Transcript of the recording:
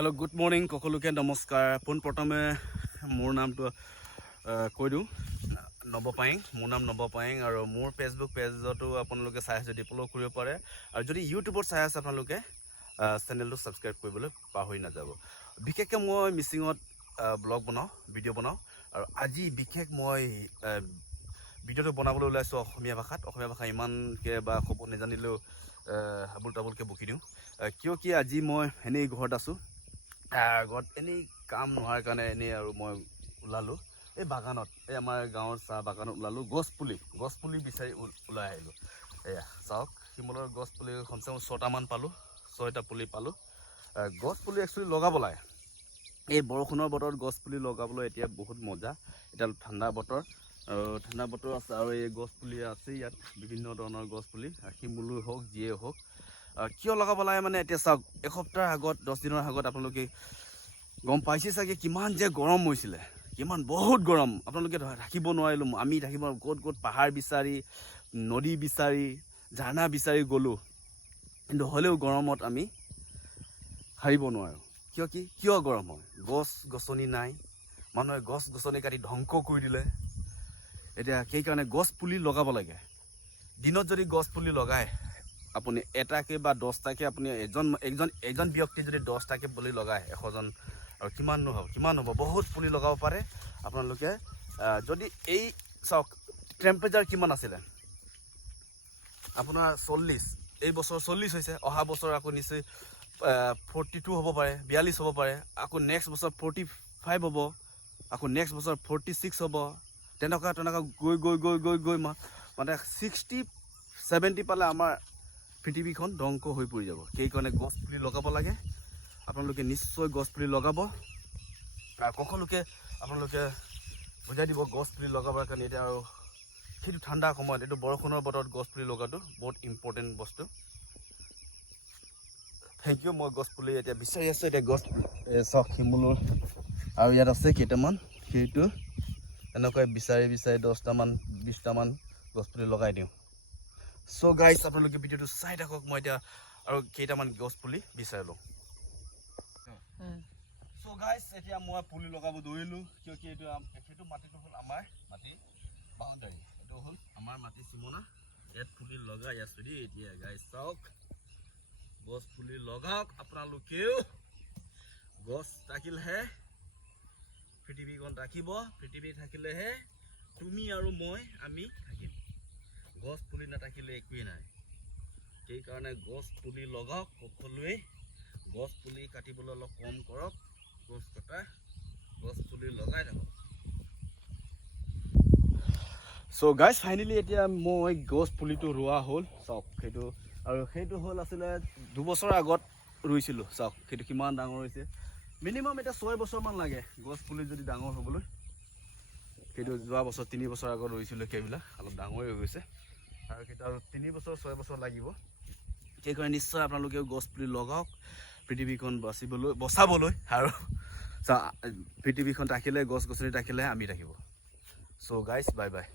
hello good morning सकलोके नमस्कार पोनप्रथमे मोर नामটো কৈ দিওঁ নৱ পায়েং মোৰ নাম নৱ পায়েং আৰু মোৰ ফেসবুক পেজতো আপোনালোকে চাই আছে ফলো কৰিব পাৰে আৰু যদি ইউটিউবত চাই আছে আপোনালোকে চেনেলটো সাবস্ক্ৰাইব কৰিবলৈ পাহৰি নাযাব বিশেষকৈ মই মিচিঙত ব্লগ বনাওঁ ভিডিঅ' বনাওঁ আৰু আজি বিশেষ মই ভিডিঅ'টো বনাবলৈ ওলাইছো অসমীয়া ভাষা ইমানকে বা ক'ব নাজানিলেও হাবুল তাবুলকে বকি দিওঁ কিয় কি আজি মই এনেই ঘৰত আছো ঘৰত এনেই কাম নোহোৱাৰ কাৰণে এনেই আৰু মই ওলালো এই বাগানত এই আমাৰ গাঁৱৰ চাহ বাগানত ওলালো গছপুলি বিচাৰি ওলাই আহিলো এয়া চাওক শিমলৰ গছপুলি কমচে কম 6টা মান পালো 6টা পুলি পালো গছপুলি একচুৱেলি লগাব লাগে এই বৰষুণৰ বতৰত গছপুলি লগাবলৈ এতিয়া বহুত মজা এটা ঠাণ্ডা বতৰ আছে আৰু এই গছপুলি আছে ইয়াত বিভিন্ন ধৰণৰ গছপুলি শিমলু হওক যিয়ে হওক কিয় লগাব লাগে মানে এতিয়া চাওক এসপ্তাহ আগত 10 দিনৰ আগত আপোনালোকে গম পাইছে চাগে কিমান যে গৰম হৈছিল কিমান বহুত গৰম আপোনালোকে ৰাখিব নোৱাৰিলো আমি ৰাখিব ক'ত পাহাৰ বিচাৰি নদী বিচাৰি ঝাৰণা বিচাৰি গলো কিন্তু হলেও গৰমত আমি হাৰিব নোৱাৰো কিয় গৰম হয় গছ গছনি নাই মানুহে গছ গছনি কাটি ধ্বংস কৰি দিলে এতিয়া সেই কাৰণে গছ পুলি লগাব লাগে দিনত যদি গছ পুলি লগায় আপুনি এটাকে বা 10টাকে আপুনি এজন ব্যক্তি যদি 10টাকে পুলি লগায় 100 জন আৰু কিমান হ'ব বহুত পুলি লগাব পাৰে আপোনালোকে যদি এই চাওক টেম্পাৰেচাৰ কিমান আছিল আপোনাৰ 40 এই বছৰ 40 হৈছে অহা বছৰ আকৌ নিশ্চয় 42 হ'ব পাৰে 42 হ'ব পাৰে আকৌ নেক্সট বছৰ 45 হ'ব আকৌ নেক্সট বছৰ 46 হ'ব তেনেকুৱা গৈ মানে 60 70 পালে আমাৰ পৃথিৱীখন ধ্বংস হৈ পৰি যাব সেই কাৰণে গছ পুলি লগাব লাগে আপোনালোকে নিশ্চয় গছ পুলি লগাব সকলোকে আপোনালোকে বুজাই দিব গছ পুলি লগাবৰ কাৰণে এতিয়া আৰু সেইটো ঠাণ্ডা সময়ত এইটো বৰষুণৰ বতৰত গছ পুলি লগাটো বহুত ইম্পৰ্টেণ্ট বস্তু থেংক ইউ মই গছ পুলি এতিয়া বিচাৰি আছো এতিয়া গছ চক শিমুলৰ আৰু ইয়াত আছে কেইটামান সেইটো এনেকৈ বিচাৰি 10টা মান 20টা মান গছ পুলি লগাই দিওঁ সো গাইস আপোনালোকে ভিডিঅ'টো চাই থাকক মই এতিয়া আৰু কেইটামান গছ পুলি বিচাৰি লওঁ সো গাইস এতিয়া মই পুলি লগাব ধৰিলো কিয় কি এইটো মাটিটো হ'ল আমাৰ মাটি বাউণ্ডাৰী এইটো হ'ল আমাৰ মাটি সীমনা ইয়াত পুলি লগাই আছো দেই এতিয়া গাইস চাওক গছ পুলি লগাওক আপোনালোকেও গছ থাকিলেহে পৃথিৱীখন থাকিব পৃথিৱী থাকিলেহে তুমি আৰু মই আমি থাকিম গছ পুলি নাথাকিলে একোৱেই নাই সেই কাৰণে গছ পুলি লগাওক সকলোৱে গছ পুলি কাটিবলৈ অলপ কম কৰক গছ পুলি লগাই থাকক সো গাইস ফাইনালি এতিয়া মই গছ পুলিটো ৰোৱা হ'ল চাওক সেইটো হ'ল আছিলে 2 বছৰ আগত ৰুইছিলো চাওক সেইটো কিমান ডাঙৰ হৈছে মিনিমাম এটা 6 বছৰ মান লাগে গছ পুলি যদি ডাঙৰ হ'বলৈ সেইটো যোৱা বছৰ 3 বছৰ আগত ৰুইছিলো কেইবিলাক অলপ ডাঙৰ হৈ গৈছে আৰু কেইটা 3 বছৰ 6 বছৰ লাগিব সেই কাৰণে নিশ্চয় আপোনালোকে গছ পুলি লগাওক পৃথিৱীখন বচাবলৈ আৰু পৃথিৱীখন থাকিলে গছ গছনি থাকিলে আমি থাকিব সো গাইস বাই বাই